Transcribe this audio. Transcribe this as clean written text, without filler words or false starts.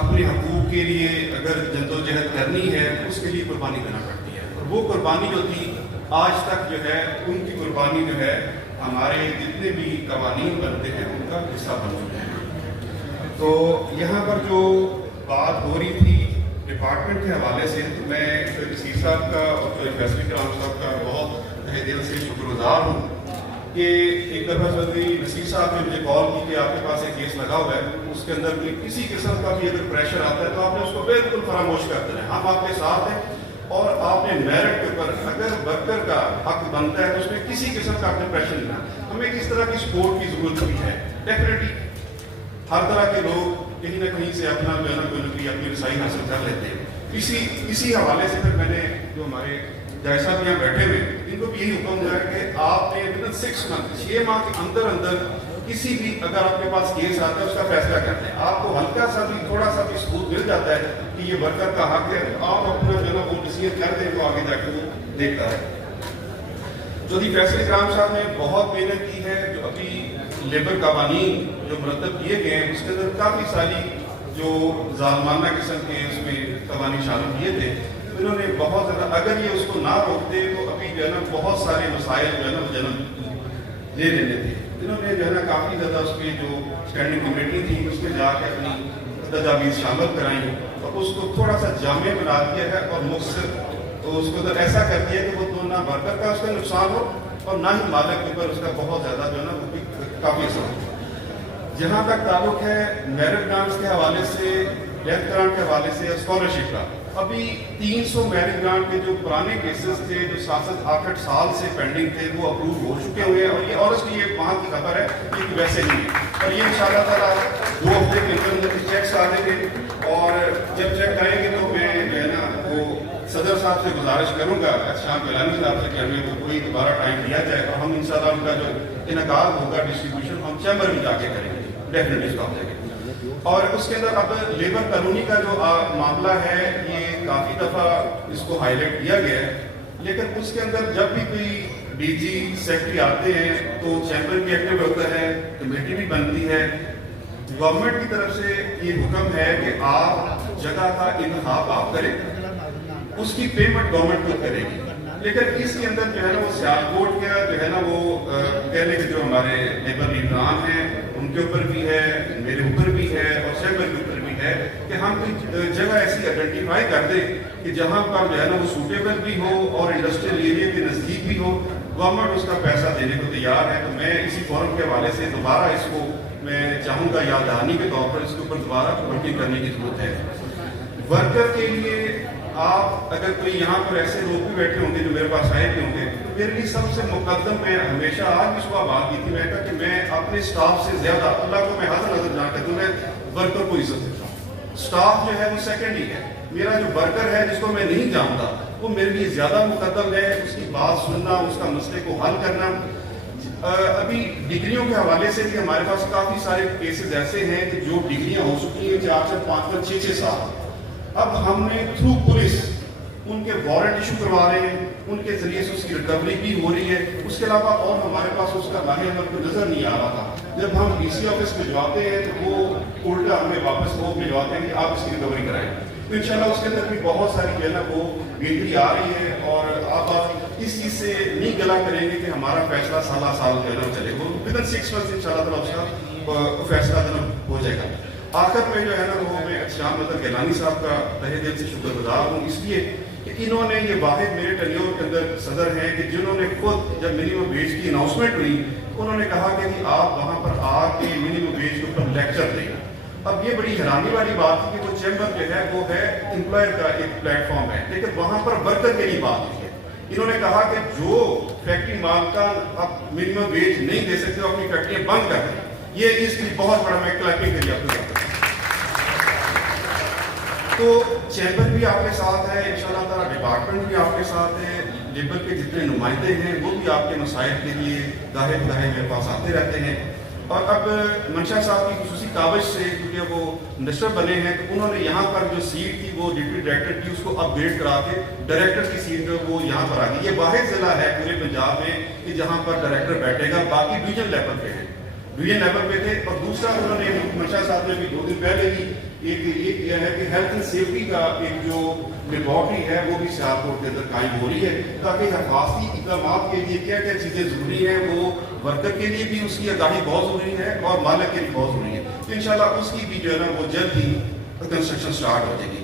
اپنے حقوق کے لیے اگر جدوجہد کرنی ہے اس کے لیے قربانی دینا پڑتی ہے، اور وہ قربانی جو تھی آج تک جو ہے ان کی قربانی جو ہے ہمارے جتنے بھی قوانین بنتے ہیں ان کا حصہ بن چکے ہیں۔ تو یہاں پر جو بات ہو رہی تھی ڈپارٹمنٹ کے حوالے سے، تو میں نصیر صاحب کا اور فیصل کرام صاحب کا بہت تہہ دل سے شکر گزار ہوں کہ ایک دفعہ چودھری نصیر صاحب نے مجھے کال کی کہ آپ کے پاس ایک کیس لگا ہوا ہے، اس کے اندر کسی قسم کا بھی اگر پریشر آتا ہے تو آپ نے اس کو بالکل فراموش کر دینا ہے، ہم آپ کے ساتھ ہیں، اور آپ نے میرٹ کے اوپر اگر ورکر کا حق بنتا ہے تو اس میں کسی قسم کا آپ نے پریشر لینا، ہمیں کس طرح کی سپورٹ کی ضرورت بھی ہے۔ ڈیفینیٹلی ہر طرح کے لوگ کہیں نہ کہیں سے اپنا جو ہے نا کوئی اپنی رسائی حاصل کر لیتے ہیں۔ اسی حوالے سے پھر میں نے جو ہمارے جائے صاحب یہاں بیٹھے ہوئے ان کو بھی یہی حکم دیا کہ آپ نے ودن 6 منتھ 6 ماہ کے اندر کسی بھی اگر آپ کے پاس کیس آتا ہے اس کا فیصلہ کرتے ہیں، آپ کو ہلکا سا بھی تھوڑا سا بھی ثبوت مل جاتا ہے کہ یہ ورکر کا حق ہے، آپ اپنا جو ہے وہ ڈیسیژن کر دیں تو آگے جا کے وہ دیکھتا ہے۔ چودھری فیصل کرام صاحب نے بہت محنت کی ہے، جو ابھی لیبر قوانین جو مرتب کیے گئے ہیں اس کے اندر کافی ساری جو ظالمانہ قسم کے اس میں قوانین شامل کیے تھے، انہوں نے بہت زیادہ اگر یہ اس کو نہ روکتے تو ابھی جو ہے نا بہت سارے مسائل جو ہے نا وہ جنم لے لینے تھے۔ انہوں نے جو ہے نا کافی زیادہ اس میں جو اسٹینڈنگ کمیٹی تھی اس میں جا کے اپنی تجاویز شامل کرائیں اور اس کو تھوڑا سا جامع بنا دیا ہے اور مختصر تو اس کو ایسا کر دیا کہ وہ نہ ورکر کا اس کا نقصان ہو اور نہ ہی مالک کے اوپر اس کا بہت زیادہ جو ہے نا وہ بھی کافی اثر ہو۔ جہاں تک تعلق ہے میرٹ گرانٹس کے حوالے سے، ڈیتھ گرانٹ کے حوالے سے، اسکالرشپ کا، ابھی 300 میرٹ گرانٹ کے جو پرانے کیسز تھے جو 67-68 سال سے پینڈنگ تھے وہ اپروو ہو چکے ہوئے ہیں، اور یہ آنیسٹلی یہ وہاں کی خبر ہے کہ ویسے نہیں ہے، اور یہ انشاءاللہ تعالیٰ 2 ہفتے کے اندر چیکس آ دیں گے، اور جب چیک آئیں گے تو میں جو ہے نا وہ صدر صاحب سے گزارش کروں گا شام گیلانی صاحب سے کہ ہمیں وہ کوئی دوبارہ ٹائم دیا جائے اور ہم انشاءاللہ ان کا جو انعقاد ہوگا ڈسٹریبیوشن ہم چیمبر میں جا کے کریں گے، ڈیفینیٹلی اس کا ہو جائے گا۔ اور اس کے اندر اب لیبر قانونی کا جو معاملہ ہے یہ کافی دفعہ اس کو ہائی لائٹ کیا گیا ہے، لیکن اس کے اندر جب بھی کوئی ڈی جی سیکرٹری آتے ہیں تو چیمبر بھی ایکٹیو ہوتا ہے، کمیٹی بھی بنتی ہے، گورنمنٹ کی طرف سے یہ حکم ہے کہ آپ جگہ کا انتخاب آپ کریں، اس کی پیمنٹ گورنمنٹ کو کرے گی، لیکن اس کے اندر جو ہے نا وہ سیالکوٹ کا جو ہے نا وہ کہنے کے جو ہمارے لیبر لیڈران ہیں ان کے اوپر بھی ہے، میرے اوپر بھی ہے اور چیمبر کے اوپر بھی ہے کہ ہم کوئی جگہ ایسی آئیڈینٹیفائی کر دیں کہ جہاں پر جو ہے نا وہ سوٹیبل بھی ہو اور انڈسٹریل ایریا کے نزدیک بھی ہو، گورنمنٹ اس کا پیسہ دینے کو تیار ہے۔ تو میں اسی فورم کے حوالے سے دوبارہ اس کو میں چاہوں گا یاد دہانی کے طور پر اس کے اوپر دوبارہ ورکنگ کرنے کی ضرورت ہے۔ ورکر کے لیے آپ اگر کوئی یہاں پر ایسے لوگ بھی بیٹھے ہوں گے جو میرے پاس آئے بھی ہوں گے، میرے لیے سب سے مقدم میں ہمیشہ آج بھی صبح بات کی تھی، میں کہا کہ میں اپنے سٹاف سے زیادہ اللہ کو میں حاضر نظر جان کر دوں، میں ورکر کو عزت دیتا ہوں، سٹاف جو ہے وہ سیکنڈ ہی ہے، میرا جو ورکر ہے جس کو میں نہیں جانتا وہ میرے لیے زیادہ مقدم ہے، اس کی بات سننا، اس کا مسئلے کو حل کرنا۔ ابھی ڈگریوں کے حوالے سے بھی ہمارے پاس کافی سارے کیسز ایسے ہیں کہ جو ڈگریاں ہو چکی ہیں 4-4 5-5 6-6 سال، اب ہم نے تھرو پولیس ان کے وارنٹ ایشو کروا رہے ہیں، ان کے ذریعے سے اس کی ریکوری بھی ہو رہی ہے، اس کے علاوہ اور ہمارے پاس اس کا لاہے عمل کو نظر نہیں آ رہا تھا، جب ہم ڈی سی آفس میں جاتے ہیں تو وہ الٹا ہمیں واپس وہ بھجواتے ہیں کہ آپ اس کی ریکوری کرائیں، تو انشاءاللہ اس کے اندر بھی بہت ساری جو ہے نا وہ بہتری آ رہی ہے، اور آپ اس چیز سے نہیں گلا کریں گے کہ ہمارا فیصلہ سالہ سال جو ہے نا چلے گا، ودن 6 منتھ انشاءاللہ تعالیٰ اس کا فیصلہ جو ہو جائے گا۔ آخر میں جو ہے نا وہ میں شام مدر گیلانی صاحب کا تہہ دل سے شکر گزار ہوں، اس لیے کہ انہوں نے یہ واحد میرے ٹینیور کے اندر صدر ہیں کہ جنہوں نے خود جب منیمم ویج کی اناؤنسمنٹ ہوئی انہوں نے کہا کہ آپ وہاں پر آ کے منیمم ویج کے اوپر لیکچر دیں۔ اب یہ بڑی حیرانی والی بات ہے کہ وہ چیمبر جو ہے وہ ہے امپلائر کا ایک پلیٹ فارم ہے، لیکن وہاں پر ورکر کے لیے بات ہوئی ہے۔ انہوں نے کہا کہ جو فیکٹری مالکان اب منیمم ویج نہیں دے سکتے اپنی فیکٹریاں بند کر دیں، یہ اس لیے بہت بڑا میں کلیپنگ کے لیے آپ کو تو چیمبر بھی آپ کے ساتھ ہے، انشاءاللہ تعالیٰ ڈپارٹمنٹ بھی آپ کے ساتھ ہے، لیبر کے جتنے نمائندے ہیں وہ بھی آپ کے مسائل کے لیے گاہے گاہے میرے پاس آتے رہتے ہیں، اور اب منشا صاحب کی خصوصی کاوش سے کیونکہ وہ منسٹر بنے ہیں تو انہوں نے یہاں پر جو سیٹ تھی وہ ڈپٹی ڈائریکٹر کی اس کو اپ گریڈ کرا کے ڈائریکٹر کی سیٹ جو وہ یہاں پر آ گئی۔ یہ واحد ضلع ہے پورے پنجاب میں کہ جہاں پر ڈائریکٹر بیٹھے گا، باقی ڈویژن لیول پہ ہے، ڈویژن لیول پہ تھے. اور دوسرا انہوں نے منشا صاحب نے بھی 2 دن پہلے ہی ایک یہ کیا ہے کہ ہیلتھ اینڈ سیفٹی کا ایک جو لیبارٹری ہے وہ بھی سیالکوٹ کے اندر قائم ہو رہی ہے تاکہ حفاظتی اقدامات کے لیے کیا کیا چیزیں ضروری ہیں وہ ورکر کے لیے بھی اس کی آگاہی بہت ضروری ہے اور مالک کے لیے بہت ضروری ہے. تو انشاءاللہ اس کی بھی جو ہے نا وہ جلد ہی کنسٹرکشن سٹارٹ ہو جائے گی.